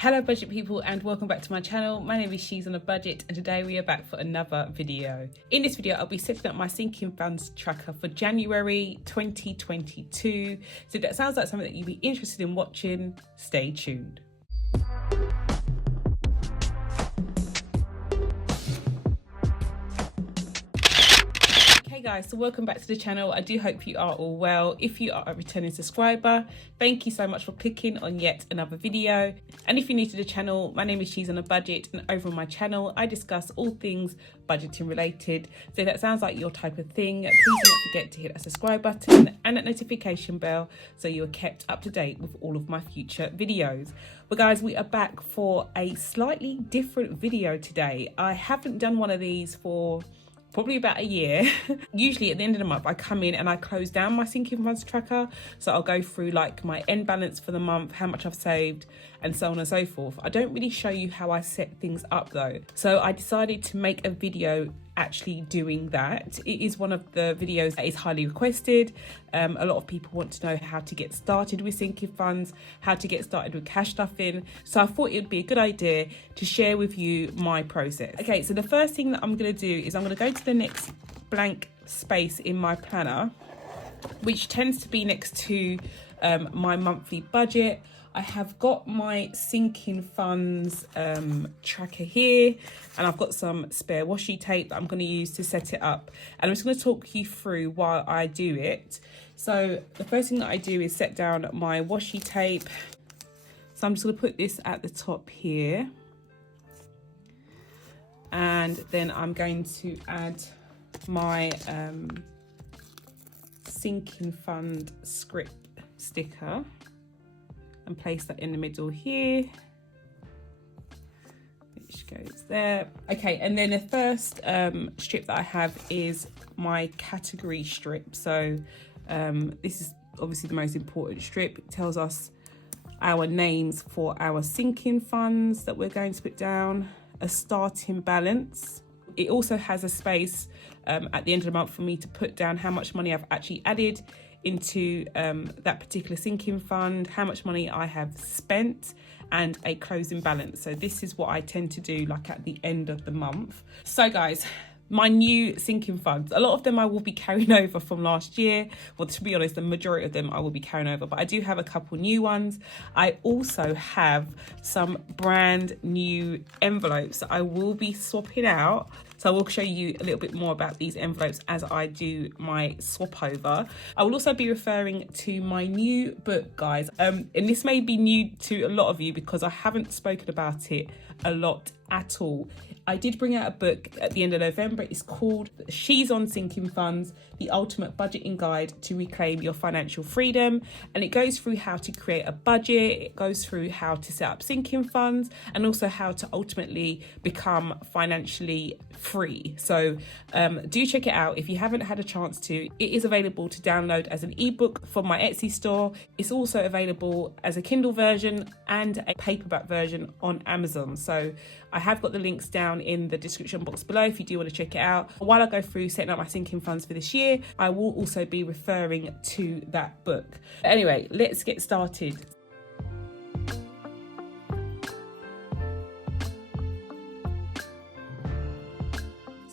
Hello budget people and welcome back to my channel. My name is She's on a Budget and today we are back for another video. In this video I'll be setting up my sinking funds tracker for January 2022. So if that sounds like something that you'd be interested in watching, stay tuned. Hey guys, so welcome back to the channel. I do hope you are all well. If you are a returning subscriber, thank you so much for clicking on yet another video. And if you're new to the channel, my name is She's on a Budget and over on my channel I discuss all things budgeting related. So if that sounds like your type of thing, please do not forget to hit that subscribe button and that notification bell so you are kept up to date with all of my future videos. But guys, we are back for a slightly different video today. I haven't done one of these for probably about a year. Usually at the end of the month I come in and I close down my sinking funds tracker, so I'll go through like my end balance for the month, how much I've saved and so on and so forth. I don't really show you how I set things up though, so I decided to make a video actually doing that. It is one of the videos that is highly requested. A lot of people want to know how to get started with sinking funds, how to get started with cash stuffing, so I thought it would be a good idea to share with you my process. Okay, so the first thing that I'm going to do is I'm going to go to the next blank space in my planner, which tends to be next to my monthly budget. I have got my sinking funds tracker here, and I've got some spare washi tape that I'm going to use to set it up, and I'm just going to talk you through while I do it. So the first thing that I do is set down my washi tape. So I'm just going to put this at the top here, and then I'm going to add my sinking fund script sticker and place that in the middle here, which goes there. Okay, and then the first strip that I have is my category strip. So this is obviously the most important strip. It tells us our names for our sinking funds that we're going to put down, a starting balance. It also has a space at the end of the month for me to put down how much money I've actually added into that particular sinking fund, how much money I have spent, and a closing balance. So this is what I tend to do like at the end of the month. So guys, my new sinking funds, a lot of them I will be carrying over from last year. Well, to be honest, the majority of them I will be carrying over, but I do have a couple new ones. I also have some brand new envelopes that I will be swapping out. So I will show you a little bit more about these envelopes as I do my swap over. I will also be referring to my new book, guys. And this may be new to a lot of you because I haven't spoken about it a lot at all. I did bring out a book at the end of November. It's called She's on Sinking Funds, The Ultimate Budgeting Guide to Reclaim Your Financial Freedom. And it goes through how to create a budget, it goes through how to set up sinking funds, and also how to ultimately become financially free. So do check it out if you haven't had a chance to. It is available to download as an ebook from my Etsy store. It's also available as a Kindle version and a paperback version on Amazon. So I have got the links down in the description box below if you do want to check it out. While I go through setting up my sinking funds for this year, I will also be referring to that book. Anyway, let's get started.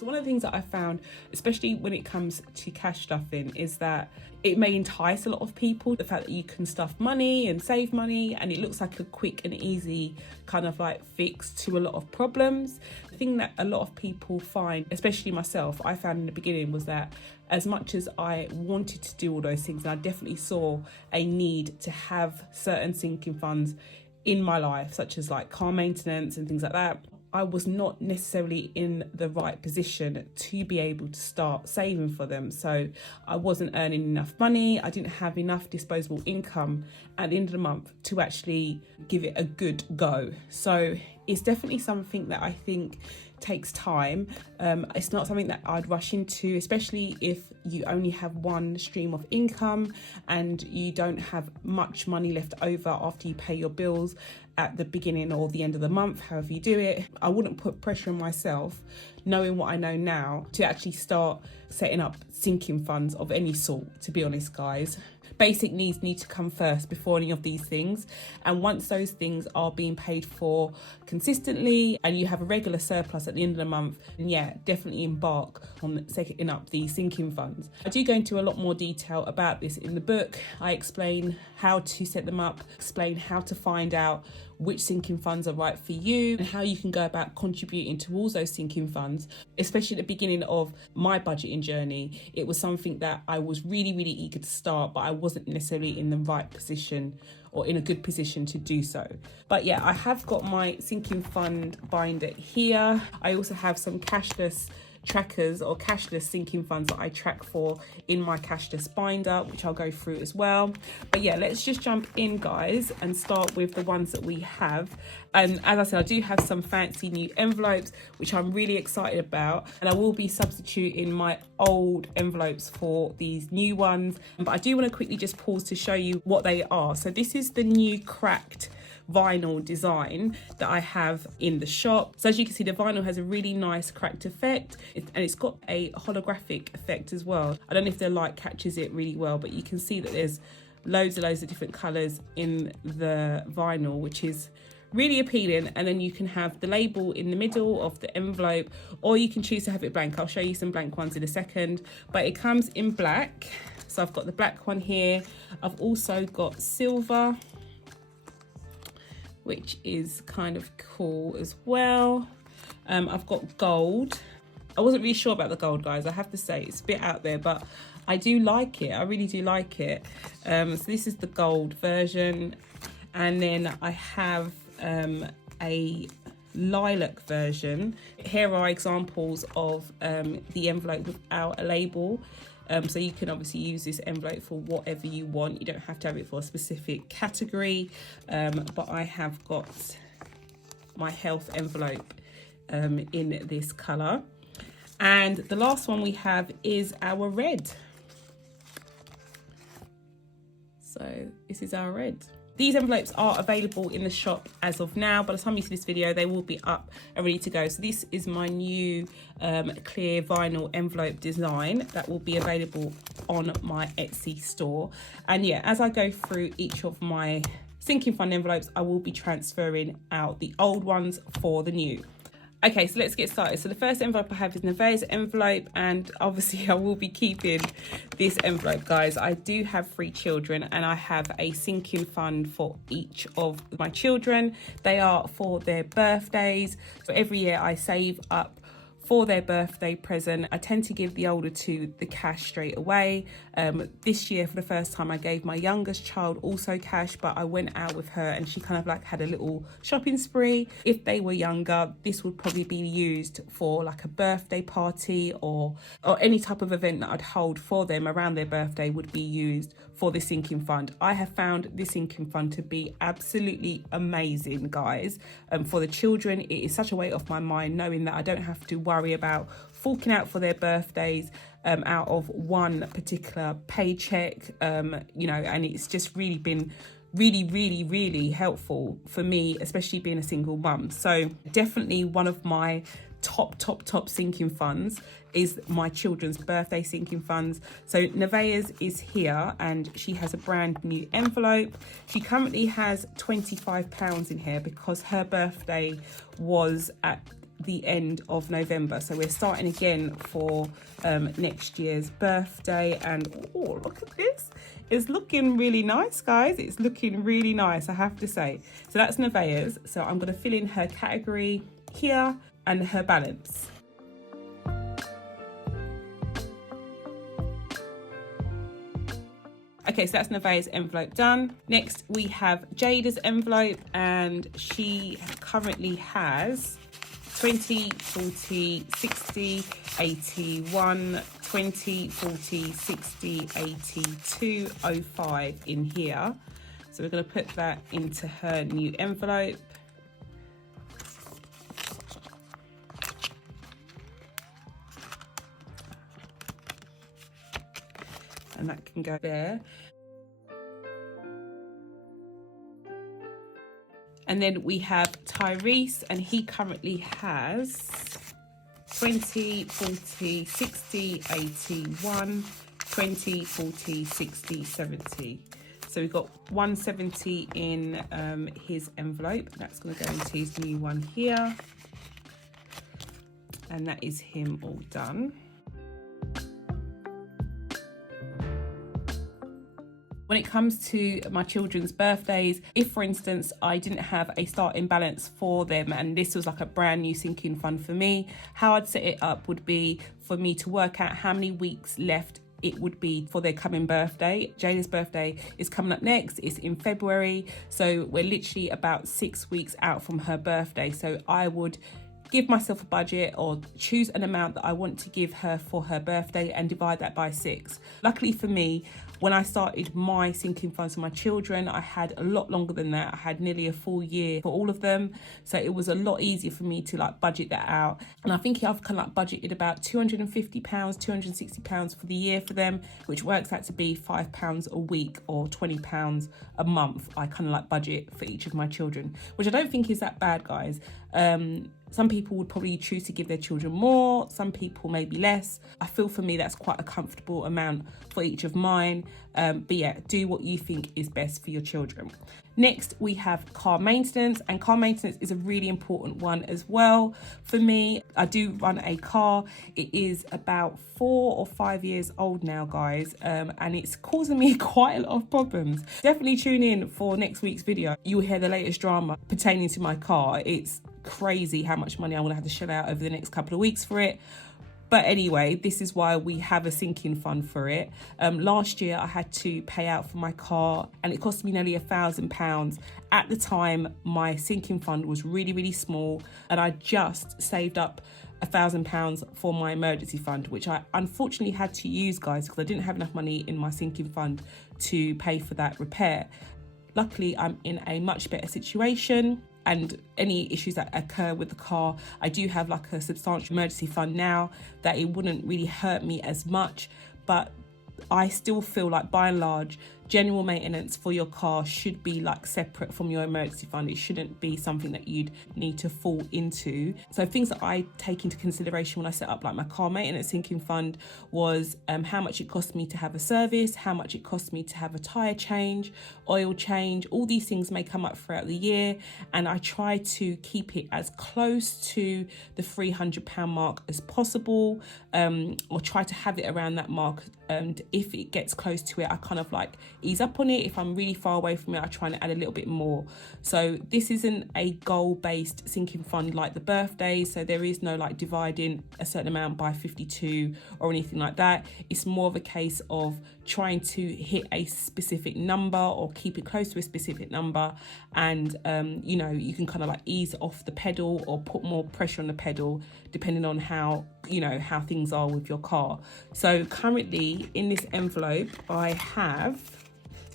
One of the things that I found, especially when it comes to cash stuffing, is that it may entice a lot of people, the fact that you can stuff money and save money, and it looks like a quick and easy kind of like fix to a lot of problems. The thing that a lot of people find, especially myself, I found in the beginning, was that as much as I wanted to do all those things, and I definitely saw a need to have certain sinking funds in my life, such as like car maintenance and things like that, I was not necessarily in the right position to be able to start saving for them. So I wasn't earning enough money. I didn't have enough disposable income at the end of the month to actually give it a good go. So it's definitely something that I think takes time. It's not something that I'd rush into, especially if you only have one stream of income and you don't have much money left over after you pay your bills at the beginning or the end of the month, however you do it. I wouldn't put pressure on myself, knowing what I know now, to actually start setting up sinking funds of any sort, to be honest, guys. basic needs need to come first before any of these things. And once those things are being paid for consistently and you have a regular surplus at the end of the month, then yeah, definitely embark on setting up these sinking funds. I do go into a lot more detail about this in the book. I explain how to set them up, explain how to find out which sinking funds are right for you and how you can go about contributing towards those sinking funds. Especially at the beginning of my budgeting journey, it was something that I was really eager to start, but I wasn't necessarily in the right position or in a good position to do so. But yeah, I have got my sinking fund binder here. I also have some cashless trackers or cashless sinking funds that I track for in my cashless binder, which I'll go through as well. But yeah, let's just jump in, guys, and start with the ones that we have. And as I said, I do have some fancy new envelopes, which I'm really excited about, and I will be substituting my old envelopes for these new ones. But I do want to quickly just pause to show you what they are. So this is the new cracked vinyl design that I have in the shop. So as you can see, the vinyl has a really nice cracked effect, and it's got a holographic effect as well. I don't know if the light catches it really well, but you can see that there's loads of different colors in the vinyl, which is really appealing. And then you can have the label in the middle of the envelope, or you can choose to have it blank. I'll show you some blank ones in a second, but it comes in black. So I've got the black one here. I've also got silver, which is kind of cool as well. I've got gold. I wasn't really sure about the gold, guys. I have to say, it's a bit out there, but I do like it. I really do like it. So this is the gold version. And then I have a lilac version. Here are examples of the envelope without a label. So you can obviously use this envelope for whatever you want. You don't have to have it for a specific category. But I have got my health envelope in this colour. And the last one we have is our red. So this is our red. These envelopes are available in the shop as of now. By the time you see this video, they will be up and ready to go. So this is my new clear vinyl envelope design that will be available on my Etsy store. And yeah, as I go through each of my sinking fund envelopes, I will be transferring out the old ones for the new. Okay, so let's get started. So the first envelope I have is Nevaeh's envelope, and obviously I will be keeping this envelope, guys. I do have 3 children, and I have a sinking fund for each of my children. They are for their birthdays. So every year I save up for their birthday present. I tend to give the older 2 the cash straight away. This year, for the first time, I gave my youngest child also cash, but I went out with her and she kind of like had a little shopping spree. If they were younger, this would probably be used for like a birthday party or any type of event that I'd hold for them around their birthday would be used for the sinking fund. I have found this sinking fund to be absolutely amazing, guys. For the children, it is such a weight off my mind knowing that I don't have to worry about forking out for their birthdays out of one particular paycheck, you know, and it's just really been really helpful for me, especially being a single mum. So definitely one of my top sinking funds is my children's birthday sinking funds. So Nevaeh's is here and she has a brand new envelope. She currently has £25 in here because her birthday was at the end of November, so we're starting again for next year's birthday. And oh, look at this, it's looking really nice, guys. It's looking really nice, I have to say. So that's Nevaeh's. So I'm going to fill in her category here and her balance. Okay, so that's Nevaeh's envelope done. Next we have Jada's envelope, and she currently has 20, 40, 60, 81, 20, 40, 60, 82, 05 in here. So we're going to put that into her new envelope. And that can go there. And then we have Tyrese, and he currently has 20, 40, 60, 81, 20, 40, 60, 70. So we've got 170 in his envelope. That's going to go into his new one here. And that is him all done. When it comes to my children's birthdays, if for instance I didn't have a starting balance for them and this was like a brand new sinking fund for me, how I'd set it up would be for me to work out how many weeks left it would be for their coming birthday. Jada's birthday is coming up next. It's in February. So we're literally about 6 weeks out from her birthday. So I would give myself a budget or choose an amount that I want to give her for her birthday and divide that by 6. Luckily for me, when I started my sinking funds for my children, I had a lot longer than that. I had nearly a full year for all of them. So it was a lot easier for me to like budget that out. And I think I've kind of like budgeted about £250, £260 for the year for them, which works out to be £5 a week or £20 a month. I kind of like budget for each of my children, which I don't think is that bad, guys. Some people would probably choose to give their children more, some people maybe less. I feel for me that's quite a comfortable amount for each of mine. But yeah, do what you think is best for your children. Next, we have car maintenance, and car maintenance is a really important one as well. For me, I do run a car. It is about 4 or 5 years old now, guys, and it's causing me quite a lot of problems. Definitely tune in for next week's video. You will hear the latest drama pertaining to my car. It's crazy how much money I'm gonna have to shell out over the next couple of weeks for it. But anyway, this is why we have a sinking fund for it. Last year I had to pay out for my car and it cost me nearly £1,000. At the time, my sinking fund was really, really small and I just saved up £1,000 for my emergency fund, which I unfortunately had to use, guys, because I didn't have enough money in my sinking fund to pay for that repair. Luckily, I'm in a much better situation. And any issues that occur with the car, I do have like a substantial emergency fund now that it wouldn't really hurt me as much. But I still feel like by and large, general maintenance for your car should be like separate from your emergency fund. It shouldn't be something that you'd need to fall into. So things that I take into consideration when I set up like my car maintenance sinking fund was how much it cost me to have a service, how much it cost me to have a tyre change, oil change. All these things may come up throughout the year, and I try to keep it as close to the £300 mark as possible, or try to have it around that mark. And if it gets close to it, I kind of like ease up on it. If I'm really far away from it, I try and add a little bit more. So this isn't a goal-based sinking fund like the birthday, so there is no like dividing a certain amount by 52 or anything like that. It's more of a case of trying to hit a specific number or keep it close to a specific number, and you know, you can kind of like ease off the pedal or put more pressure on the pedal depending on how, you know, how things are with your car. So currently in this envelope I have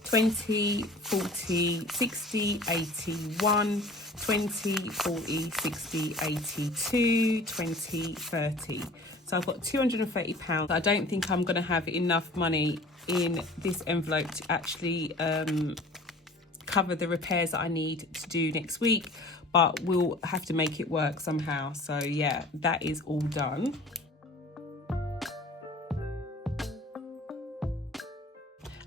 20, 40, 60, 81, 20, 40, 60, 82, 20, 30. So I've got £230. I don't think I'm going to have enough money in this envelope to actually cover the repairs that I need to do next week, but we'll have to make it work somehow. So yeah, that is all done.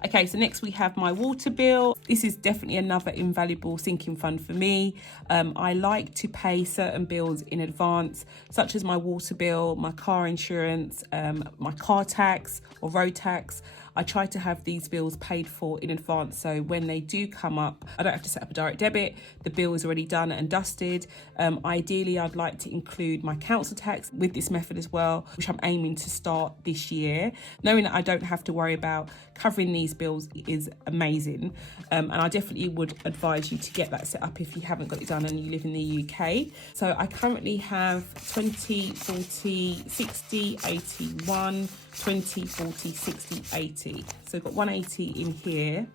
Okay, so next we have my water bill. This is definitely another invaluable sinking fund for me. I like to pay certain bills in advance, such as my water bill, my car insurance, my car tax or road tax. I try to have these bills paid for in advance, so when they do come up, I don't have to set up a direct debit. The bill is already done and dusted. Ideally, I'd like to include my council tax with this method as well, which I'm aiming to start this year. Knowing that I don't have to worry about covering these bills is amazing. And I definitely would advise you to get that set up if you haven't got it done and you live in the UK. So I currently have 20, 40, 60, 81, 20, 40, 60, 80. So I've got 180 in here.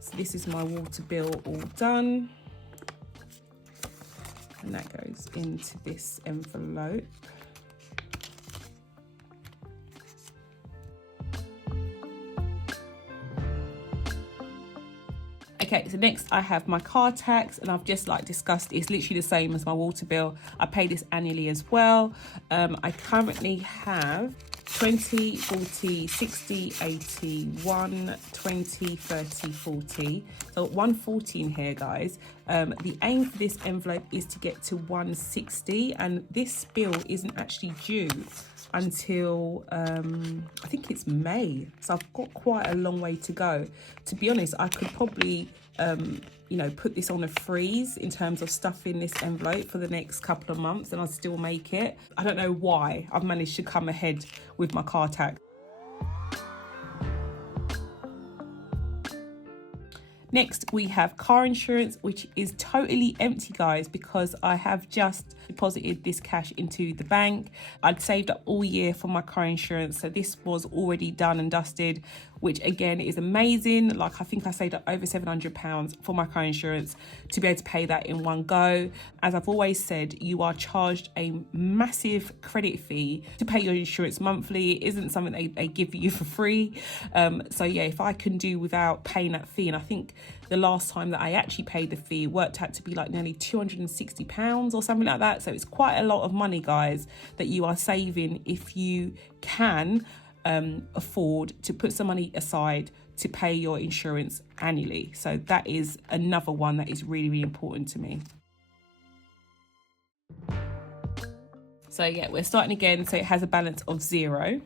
So this is my water bill all done. And that goes into this envelope. Okay, so next I have my car tax, and I've just like discussed, it's literally the same as my water bill. I pay this annually as well. I currently have 20, 40, 60, 80, 1, 20, 30, 40. So 140 in here, guys. The aim for this envelope is to get to 160, and this bill isn't actually due until I think it's May. So I've got quite a long way to go. To be honest, I could probably you know, put this on a freeze in terms of stuff in this envelope for the next couple of months and I'll still make it. I don't know why I've managed to come ahead with my car tax. Next, we have car insurance, which is totally empty, guys, because I have just deposited this cash into the bank. I'd saved up all year for my car insurance, so this was already done and dusted, which again is amazing. Like, I think I saved up over £700 for my car insurance to be able to pay that in one go. As I've always said, you are charged a massive credit fee to pay your insurance monthly. It isn't something they give you for free. So yeah, if I can do without paying that fee, and I think the last time that I actually paid the fee, it worked out to be like nearly £260 or something like that. So it's quite a lot of money, guys, that you are saving if you can afford to put some money aside to pay your insurance annually. So that is another one that is really, really important to me. So yeah, we're starting again. So it has a balance of 0.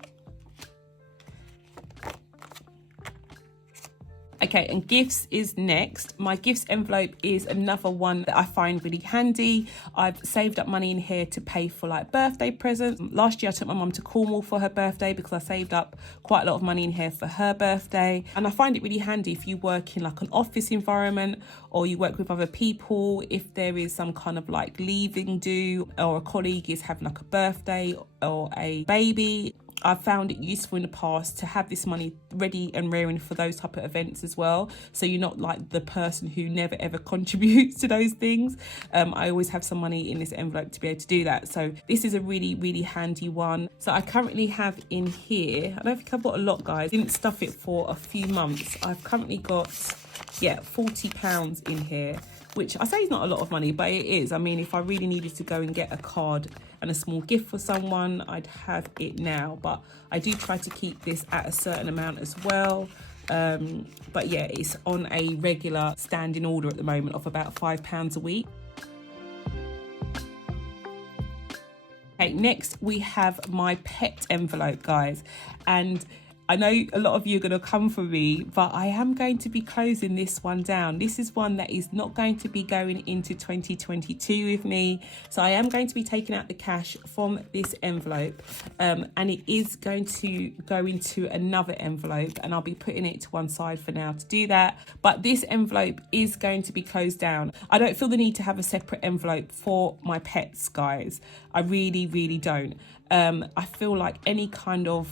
Okay, and gifts is next. My gifts envelope is another one that I find really handy. I've saved up money in here to pay for like birthday presents. Last year I took my mum to Cornwall for her birthday because I saved up quite a lot of money in here for her birthday. And I find it really handy if you work in like an office environment or you work with other people, if there is some kind of like leaving due or a colleague is having like a birthday or a baby. I've found it useful in the past to have this money ready and raring for those type of events as well. So you're not like the person who never ever contributes to those things. I always have some money in this envelope to be able to do that. So this is a really, really handy one. So I currently have in here, I don't think I've got a lot, guys. Didn't stuff it for a few months. I've currently got, yeah, £40 in here, which I say is not a lot of money, but it is. I mean, if I really needed to go and get a card and a small gift for someone, I'd have it now. But I do try to keep this at a certain amount as well. But yeah, it's on a regular standing order at the moment of about £5 a week. Okay, next we have my pet envelope, guys. And I know a lot of you are going to come for me, but I am going to be closing this one down. This is one that is not going to be going into 2022 with me. So I am going to be taking out the cash from this envelope, and it is going to go into another envelope, and I'll be putting it to one side for now to do that. But this envelope is going to be closed down. I don't feel the need to have a separate envelope for my pets, guys. I really, really don't. I feel like any kind of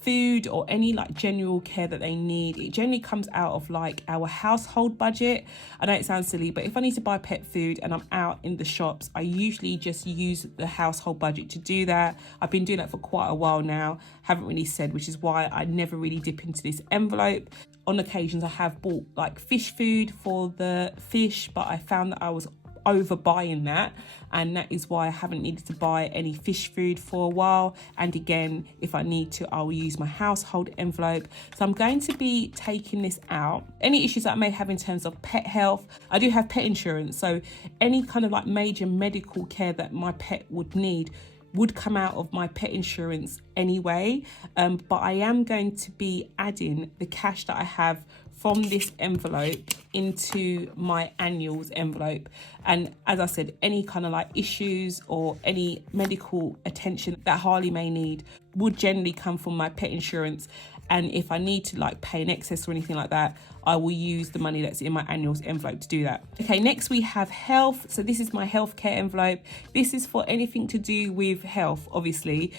food or any like general care that they need, it generally comes out of like our household budget. I know it sounds silly, but if I need to buy pet food and I'm out in the shops, I usually just use the household budget to do that. I've been doing that for quite a while now, haven't really said, which is why I never really dip into this envelope. On occasions I have bought like fish food for the fish, but I found that I was overbuying that, and that is why I haven't needed to buy any fish food for a while. And again, if I need to, I will use my household envelope. So I'm going to be taking this out. Any issues that I may have in terms of pet health, I do have pet insurance, so any kind of like major medical care that my pet would need would come out of my pet insurance anyway. But I am going to be adding the cash that I have from this envelope into my annuals envelope. And as I said, any kind of like issues or any medical attention that Harley may need would generally come from my pet insurance. And if I need to like pay an excess or anything like that, I will use the money that's in my annuals envelope to do that. Okay, next we have health. So this is my healthcare envelope. This is for anything to do with health, obviously.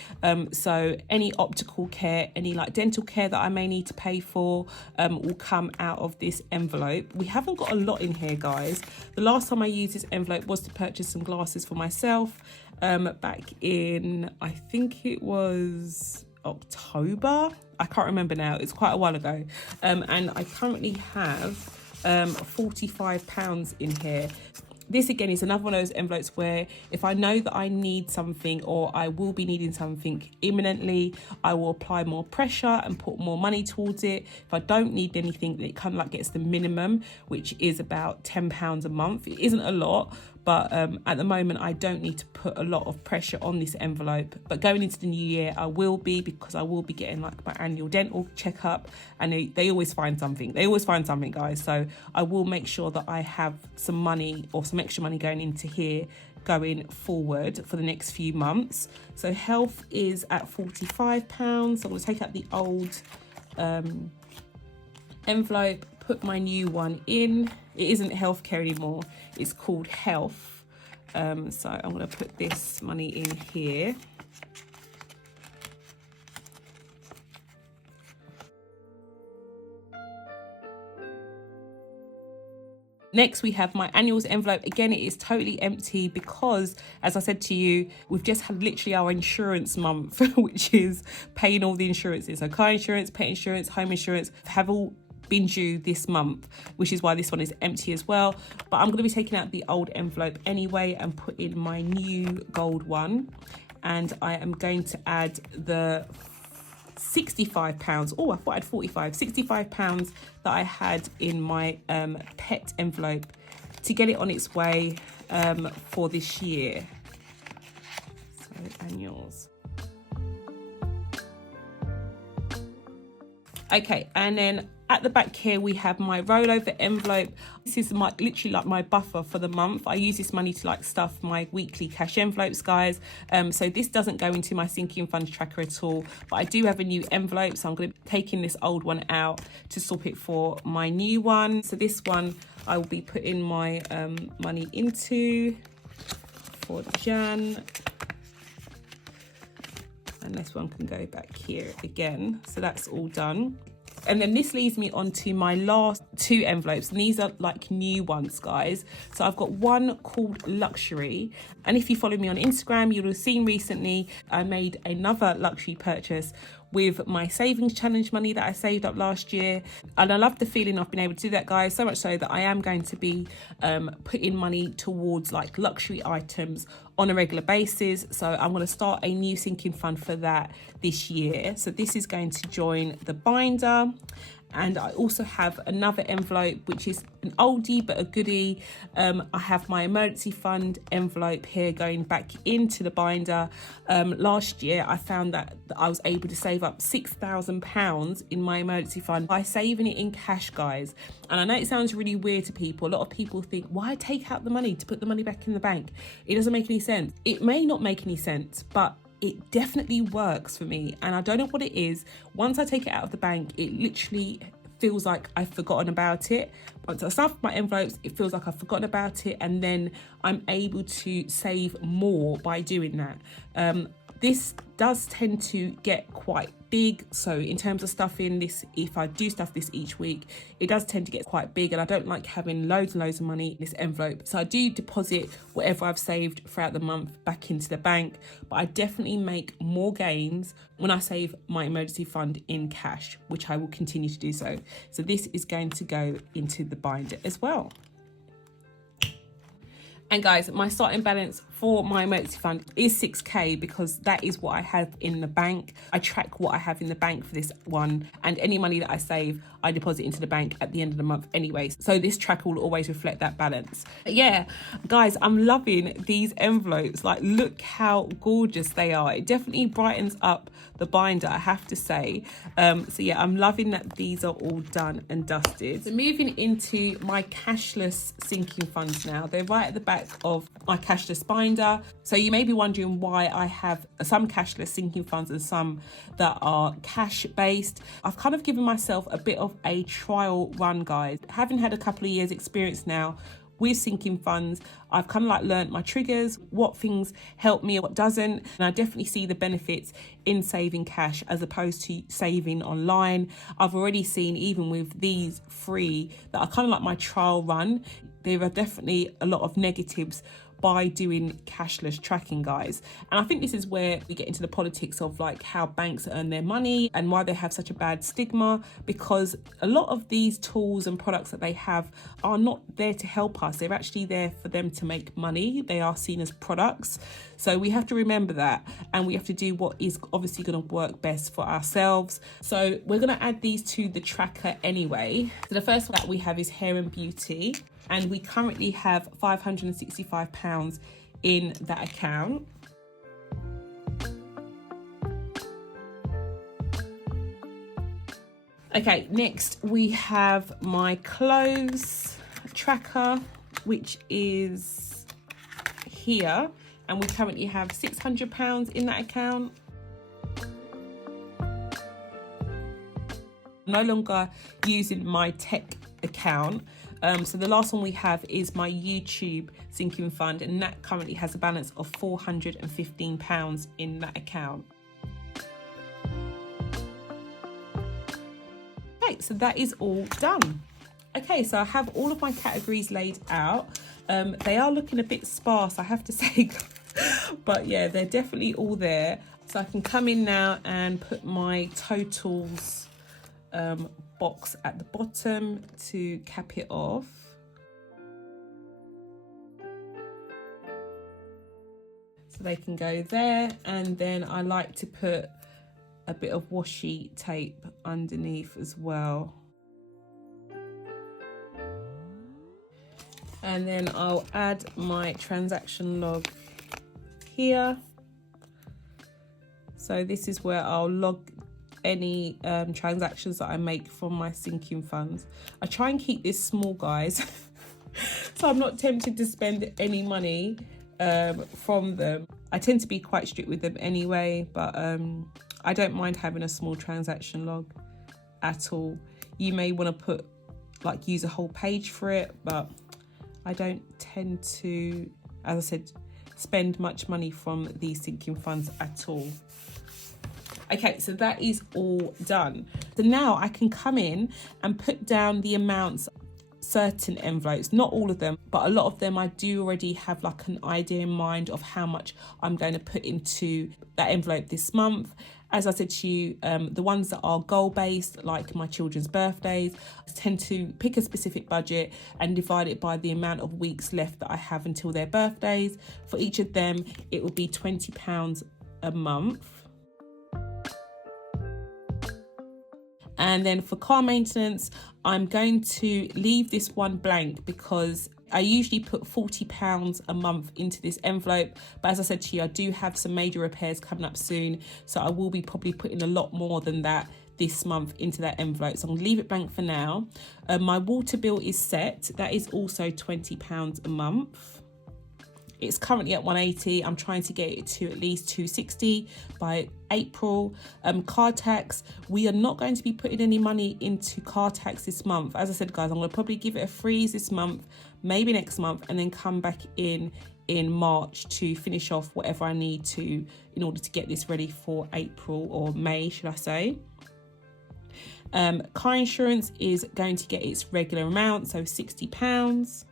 So any optical care, any like dental care that I may need to pay for will come out of this envelope. We haven't got a lot in here, guys. The last time I used this envelope was to purchase some glasses for myself back in, I think it was October. I can't remember now, it's quite a while ago. And I currently have £45 in here. this again is another one of those envelopes where if I know that I need something or I will be needing something imminently, I will apply more pressure and put more money towards it. If I don't need anything, it kind of like gets the minimum, which is about £10 a month. It isn't a lot, but at the moment I don't need to put a lot of pressure on this envelope. But going into the new year I will be, because I will be getting like my annual dental checkup, and they always find something. They always find something, guys. So I will make sure that I have some money or some extra money going into here going forward for the next few months. So health is at £45. So I'm going to take out the old envelope, put my new one in. It isn't healthcare anymore, it's called health. So I'm going to put this money in here. Next, we have my annuals envelope. Again, it is totally empty because, as I said to you, we've just had literally our insurance month, which is paying all the insurances. So car insurance, pet insurance, home insurance have all been due this month, which is why this one is empty as well. But I'm going to be taking out the old envelope anyway and put in my new gold one. And I am going to add the £65. Oh, I thought I had 45. £65 that I had in my pet envelope to get it on its way for this year. So annuals. Okay, and then at the back here we have my rollover envelope. This is literally like my buffer for the month. I use this money to like stuff my weekly cash envelopes, guys. So this doesn't go into my sinking funds tracker at all, but I do have a new envelope, so I'm going to be taking this old one out to swap it for my new one. So this one I will be putting my money into for Jan. And this one can go back here again. So that's all done. And then this leads me on to my last two envelopes, and these are like new ones, guys. So I've got one called luxury, and if you follow me on Instagram, you'll have seen recently I made another luxury purchase with my savings challenge money that I saved up last year. And I love the feeling of being able to do that, guys, so much so that I am going to be putting money towards like luxury items on a regular basis. So I'm going to start a new sinking fund for that this year. So this is going to join the binder. And I also have another envelope, which is an oldie but a goodie. I have my emergency fund envelope here going back into the binder. Last year, I found that I was able to save up £6,000 in my emergency fund by saving it in cash, guys. And I know it sounds really weird to people. A lot of people think, why take out the money to put the money back in the bank? It doesn't make any sense. It may not make any sense, but it definitely works for me. And I don't know what it is. Once I take it out of the bank, it literally feels like I've forgotten about it. Once I stuff my envelopes, it feels like I've forgotten about it, and then I'm able to save more by doing that. This does tend to get quite big, so in terms of stuffing this, if I do stuff this each week, it does tend to get quite big, and I don't like having loads and loads of money in this envelope. So I do deposit whatever I've saved throughout the month back into the bank, but I definitely make more gains when I save my emergency fund in cash, which I will continue to do so. So this is going to go into the binder as well. And guys, my starting balance for my emergency fund is 6k, because that is what I have in the bank. I track what I have in the bank for this one, and any money that I save, I deposit into the bank at the end of the month anyway. So this tracker will always reflect that balance. But yeah, guys, I'm loving these envelopes. Like, look how gorgeous they are. It definitely brightens up the binder, I have to say. So yeah, I'm loving that these are all done and dusted. So moving into my cashless sinking funds now. They're right at the back of my cashless binder. So you may be wondering why I have some cashless sinking funds and some that are cash based. I've kind of given myself a bit of a trial run, guys. Having had a couple of years experience now with sinking funds, I've kind of like learned my triggers, what things help me, what doesn't. And I definitely see the benefits in saving cash as opposed to saving online. I've already seen, even with these free that are kind of like my trial run, there are definitely a lot of negatives by doing cashless tracking, guys. And I think this is where we get into the politics of like how banks earn their money and why they have such a bad stigma, because a lot of these tools and products that they have are not there to help us. They're actually there for them to make money. They are seen as products. So we have to remember that, and we have to do what is obviously going to work best for ourselves. So we're going to add these to the tracker anyway. So the first one that we have is hair and beauty, and we currently have £565 in that account. Okay, next we have my clothes tracker, which is here, and we currently have £600 in that account. I'm no longer using my tech account. So the last one we have is my YouTube sinking fund, and that currently has a balance of £415 in that account. Okay, so that is all done. Okay, so I have all of my categories laid out. They are looking a bit sparse, I have to say, but yeah, they're definitely all there. So I can come in now and put my totals box at the bottom to cap it off. So they can go there, and then I like to put a bit of washi tape underneath as well. And then I'll add my transaction log here. So this is where I'll log any transactions that I make from my sinking funds. I try and keep this small, guys, so I'm not tempted to spend any money from them. I tend to be quite strict with them anyway, but I don't mind having a small transaction log at all. You may want to put like use a whole page for it, but I don't tend to, as I said, spend much money from these sinking funds at all. Okay, so that is all done. So now I can come in and put down the amounts, certain envelopes, not all of them, but a lot of them I do already have like an idea in mind of how much I'm going to put into that envelope this month. As I said to you, the ones that are goal-based, like my children's birthdays, I tend to pick a specific budget and divide it by the amount of weeks left that I have until their birthdays. For each of them, it will be £20 a month. And then for car maintenance, I'm going to leave this one blank because I usually put £40 a month into this envelope. But as I said to you, I do have some major repairs coming up soon, so I will be probably putting a lot more than that this month into that envelope. So I'm gonna leave it blank for now. My water bill is set. That is also £20 a month. It's currently at 180. I'm trying to get it to at least 260 by April. Car tax, we are not going to be putting any money into car tax this month. As I said, guys, I'm going to probably give it a freeze this month, maybe next month, and then come back in March to finish off whatever I need to in order to get this ready for April or May, should I say. Car insurance is going to get its regular amount, so £60.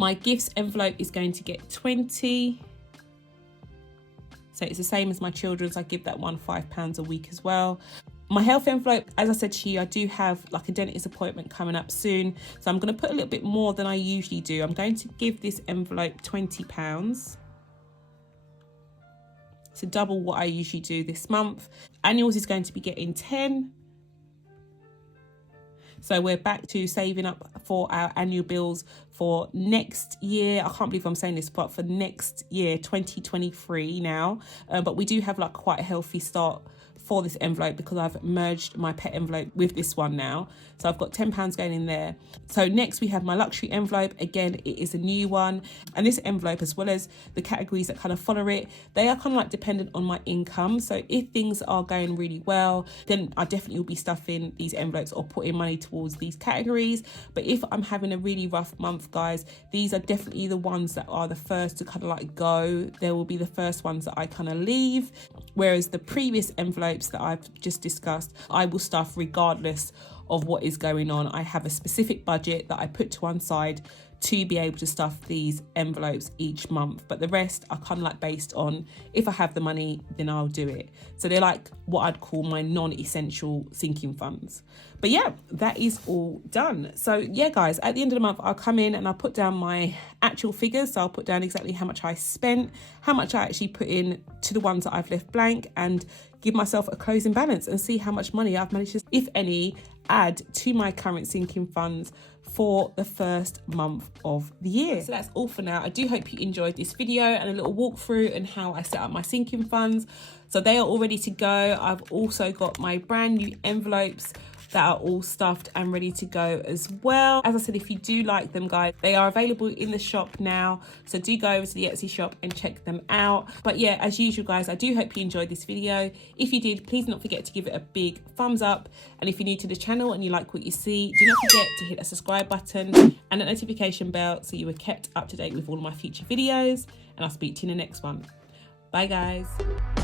My gifts envelope is going to get 20. So it's the same as my children's. I give that one £5 a week as well. My health envelope, as I said to you, I do have like a dentist appointment coming up soon. So I'm going to put a little bit more than I usually do. I'm going to give this envelope £20. So double what I usually do this month. Annuals is going to be getting 10. So we're back to saving up for our annual bills for next year. I can't believe I'm saying this, but for next year, 2023 now. But we do have like quite a healthy start for this envelope because I've merged my pet envelope with this one now. So I've got £10 going in there. So next we have my luxury envelope. Again, it is a new one. And this envelope, as well as the categories that kind of follow it, they are kind of like dependent on my income. So if things are going really well, then I definitely will be stuffing these envelopes or putting money towards these categories. But if I'm having a really rough month, guys, these are definitely the ones that are the first to kind of like go. They will be the first ones that I kind of leave. Whereas the previous envelopes that I've just discussed, I will stuff regardless of what is going on. I have a specific budget that I put to one side to be able to stuff these envelopes each month, but the rest are kind of like based on if I have the money, then I'll do it. So they're like what I'd call my non-essential sinking funds. But yeah, that is all done. So yeah, guys, at the end of the month, I'll come in and I'll put down my actual figures. So I'll put down exactly how much I spent, how much I actually put in to the ones that I've left blank, and give myself a closing balance and see how much money I've managed to, if any, add to my current sinking funds for the first month of the year. So that's all for now. I do hope you enjoyed this video and a little walkthrough and how I set up my sinking funds. So they are all ready to go. I've also got my brand new envelopes that are all stuffed and ready to go as well. As I said, if you do like them, guys, they are available in the shop now. So do go over to the Etsy shop and check them out. But yeah, as usual, guys, I do hope you enjoyed this video. If you did, please not forget to give it a big thumbs up. And if you're new to the channel and you like what you see, do not forget to hit that subscribe button and that notification bell so you are kept up to date with all of my future videos. And I'll speak to you in the next one. Bye, guys.